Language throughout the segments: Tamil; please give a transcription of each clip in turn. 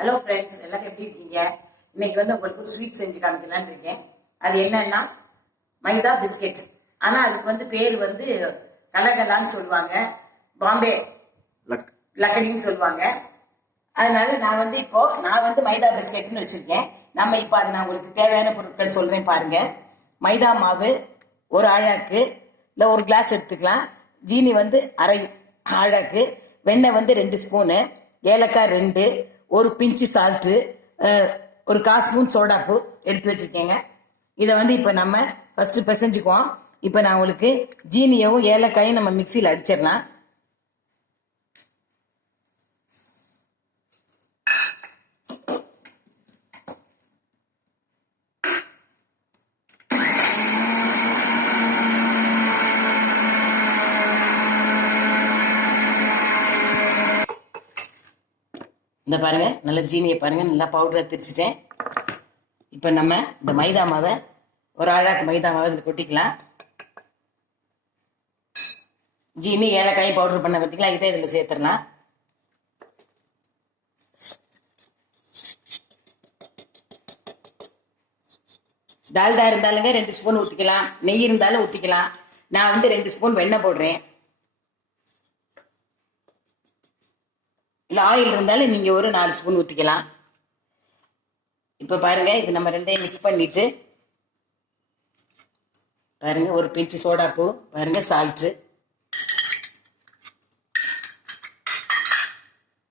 ஹலோ ஃப்ரெண்ட்ஸ் எல்லாரும் எப்படி இருக்கீங்க? இன்னைக்கு வந்து உங்களுக்கு ஒரு ஸ்வீட் செஞ்சு காமிக்கலாம்னு இருக்கேன். அது என்னன்னா மைதா பிஸ்கெட். ஆனா அதுக்கு வந்து பேர் வந்து கலகலான்னு சொல்லுவாங்க. பாம்பே லக் லக்கடின்னு சொல்லுவாங்க. அதனால நான் வந்து இப்போ நான் வந்து மைதா பிஸ்கெட்னு வச்சிருக்கேன். நம்ம இப்போ அது நான் உங்களுக்கு தேவையான பொருட்கள் சொல்றேன் பாருங்க. மைதா மாவு ஒரு ஆழாக்கு இல்லை ஒரு கிளாஸ் எடுத்துக்கலாம். ஜீனி வந்து அரை ஆழாக்கு வெண்ணெய் வந்து ரெண்டு ஸ்பூனு ஏலக்காய் ரெண்டு ஒரு பிஞ்சு சால்ட்டு ஒரு கால் ஸ்பூன் சோடாப்பு எடுத்து வச்சிருக்கேங்க. இதை வந்து இப்போ நம்ம ஃபஸ்ட்டு பிசைஞ்சுக்குவோம். இப்போ நான் உங்களுக்கு ஜீனியவும் ஏலக்காயும் நம்ம மிக்சியில் அடிச்சிடலாம். இந்த பாருங்க நல்ல ஜீனியை பாருங்க நல்லா பவுடரை திரிச்சிட்டேன். இப்போ நம்ம இந்த மைதா மாவை ஒரு ஆழாக்கு மைதா மாவை இதில் கொட்டிக்கலாம். ஜீனி ஏலக்காய் பவுடர் பண்ண பார்த்தீங்களா இதை இதில் சேர்த்துடலாம். டால்டா இருந்தாலுங்க ரெண்டு ஸ்பூன் ஊற்றிக்கலாம் நெய் இருந்தாலும் ஊற்றிக்கலாம் நான் வந்து ரெண்டு ஸ்பூன் வெண்ணெய் போடுறேன். இல்லை ஆயில் இருந்தாலும் நீங்கள் ஒரு நாலு ஸ்பூன் ஊற்றிக்கலாம் இப்போ பாருங்க இது நம்ம ரெண்டையும் மிக்ஸ் பண்ணிட்டு பாருங்க ஒரு பிஞ்சு சோடாப்பூ பாருங்க சால்ட்டு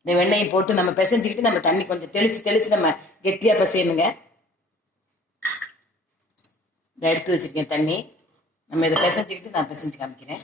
இந்த வெண்ணெயை போட்டு நம்ம பிசைஞ்சுக்கிட்டு நம்ம தண்ணி கொஞ்சம் தெளிச்சு தெளிச்சு நம்ம கெட்டியாக பிசையணுங்க. எடுத்து வச்சிருக்கேன் தண்ணி. நம்ம இதை பிசைஞ்சுக்கிட்டு நான் பிசைஞ்சு காமிக்கிறேன்.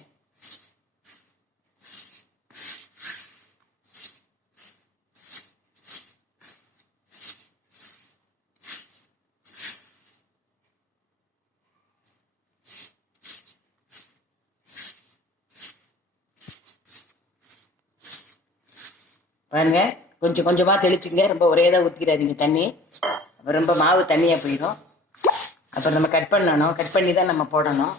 பாருங்க கொஞ்சம் கொஞ்சமா தெளிச்சுங்க ரொம்ப ஒரே தான் ஊற்றிக்கிறாதீங்க தண்ணி. ரொம்ப மாவு தண்ணியாக போயிடும் அப்புறம் நம்ம கட் பண்ணணும். கட் பண்ணி தான் நம்ம போடணும்.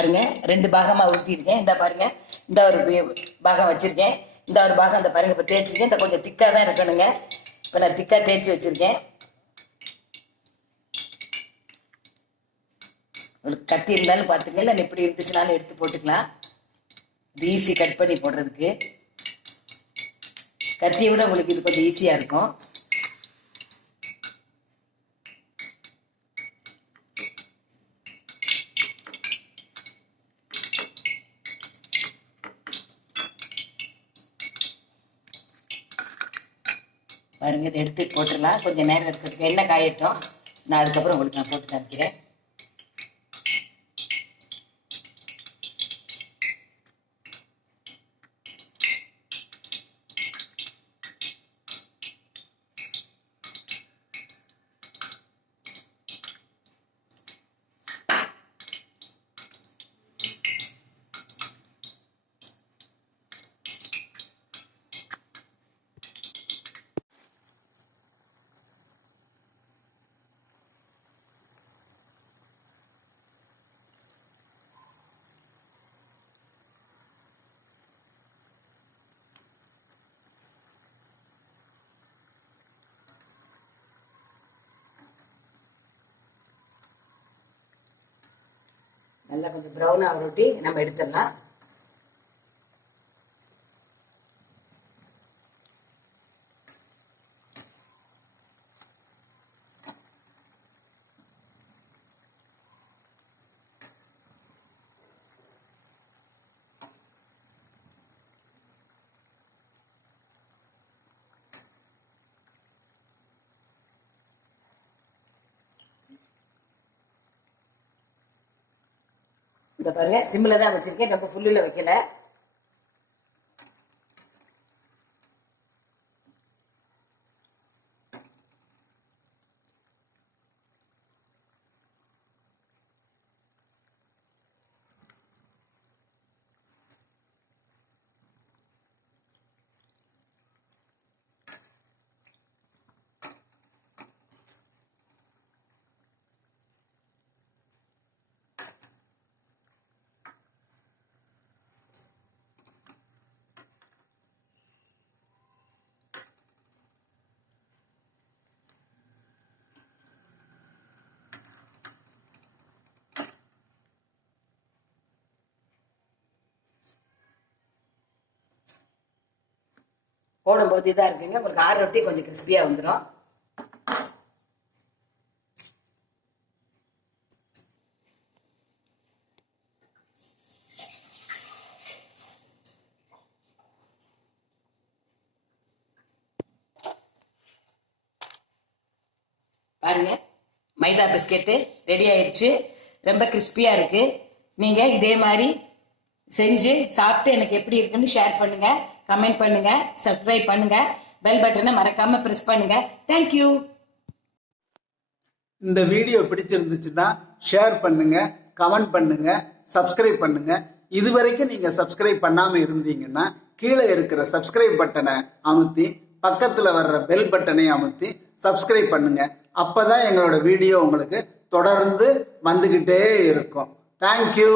பாருங்க. ரெண்டு பாகமா ஊற்றிருக்கேன் இந்த பாருங்க. இந்த ஒரு பாகம் வச்சிருக்கேன். இந்த ஒரு பாகம் இந்த பாருங்க. இப்போ தேய்ச்சிருக்கேன். இந்த கொஞ்சம் திக்காக தான் இருக்கணுங்க. இப்போ நான் திக்காக தேய்ச்சி வச்சிருக்கேன். உங்களுக்கு கத்தி இருந்தாலும் பார்த்துங்க இல்லை இப்படி இருந்துச்சுனாலும் எடுத்து போட்டுக்கலாம். இது ஈஸி கட் பண்ணி போடுறதுக்கு. கத்தியை விட உங்களுக்கு இது கொஞ்சம் ஈஸியாக இருக்கும். பாருங்க இதை எடுத்து போட்டுடலாம். கொஞ்சம் நேரம் இருக்கிறதுக்கு எண்ணெய் காயட்டும். நான் அதுக்கப்புறம் உங்களுக்கு நான் போட்டு காமிக்கிறேன். நல்லா கொஞ்சம் ப்ரௌனாக ரொட்டி நம்ம எடுத்துடலாம். இந்த பாருங்க. சிம்மில் தான் வச்சுருக்கேன். ரொம்ப ஃபுல்லில் வைக்கல. போடும்போது இதாக இருக்குங்க. உங்களுக்கு ஆறு ரொட்டி கொஞ்சம் கிறிஸ்பியாக வந்துடும் பாருங்க. மைதா பிஸ்கெட்டு ரெடி ஆயிடுச்சு ரொம்ப கிறிஸ்பியாக இருக்கு. நீங்க இதே மாதிரி செஞ்சு சாப்பிட்டு எனக்கு எப்படி இருக்குன்னு ஷேர் பண்ணுங்க. கமெண்ட் பண்ணுங்க. சப்ஸ்கிரைப் பண்ணுங்க. பெல் பட்டனை மறக்காம ப்ரெஸ் பண்ணுங்க. தேங்க்யூ இந்த வீடியோ பிடிச்சிருந்துச்சுன்னா ஷேர் பண்ணுங்க கமெண்ட் பண்ணுங்க சப்ஸ்கிரைப் பண்ணுங்க. இது வரைக்கும் நீங்க சப்ஸ்கிரைப் பண்ணாம இருந்தீங்கன்னா கீழே இருக்கிற சப்ஸ்கிரைப் பட்டனை அமுத்தி பக்கத்துல வர்ற பெல் பட்டனை அமுத்தி சப்ஸ்கிரைப் பண்ணுங்க. அப்பதான் எங்களோட வீடியோ உங்களுக்கு தொடர்ந்து வந்துகிட்டே இருக்கும். தேங்க்யூ